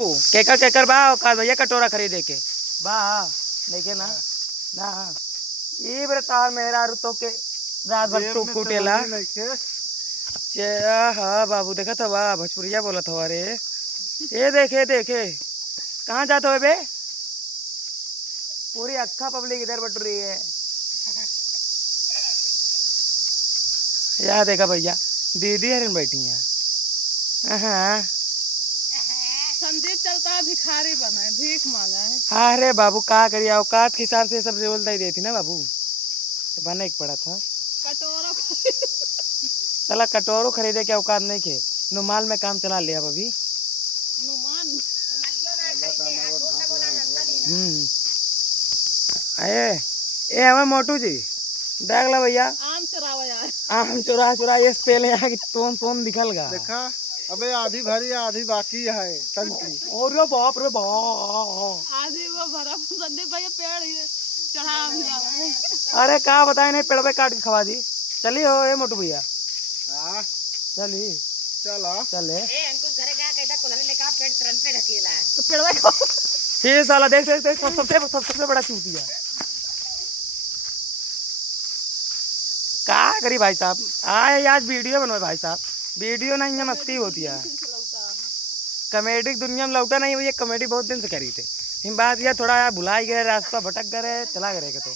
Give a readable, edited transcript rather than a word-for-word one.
केकर केकर बा औकात भैया कटोरा खरीदे के बा देखे ना ना ये बरे तार मेहरा रुतो के रात भर टूक कुटेला हाँ बाबू देखा था वाह भोजपुरिया बोला था अरे ये देखे देखे कहाँ जाते हो बे पूरी अक्खा पब्लिक इधर बट रही है यार देखा भैया दीदी हरन बैठी हैं हाँ संदीप चलता है भिखारी बना है भीख मांगा है। अरे बाबू का करिए औकात के हिसाब से सब बोलता ही देती ना बाबू तो बने एक पड़ा था कटोरा चला कटोरो खरीदे के औकात नहीं के नुमाल में काम चला लिया अभी नुमान अरे ए हमें मोटू जी देख ला भैया आम चुरावा यार आम चुरा चुरा ये पहले यहाँ की तोन तोन दिखल गा देखा अबे आधी भरी आधी बाकी है टंकी और बाप रे बाप आधी वो भरा संदीप भैया पेड़ चढ़ा अरे क्या बताए नहीं पेड़ पे काट के खवा दी चलिए हो ए मोटू भैया हाँ चली चलो चले ए अंकुश घरे का कैदा कोलरे लेका पेड़ तुरंत पे ढकेला है तो पेड़वा को ये साला देख देख देख सबसे बड़ा चूतिया का करी भाई साहब आए आज वीडियो बनवाए भाई साहब वीडियो नहीं है मस्ती होती है कॉमेडी दुनिया में लौटा नहीं हुई है कॉमेडी बहुत दिन से करी थे बात यह थोड़ा भुला ही गए रास्ता भटक गए चला गए तो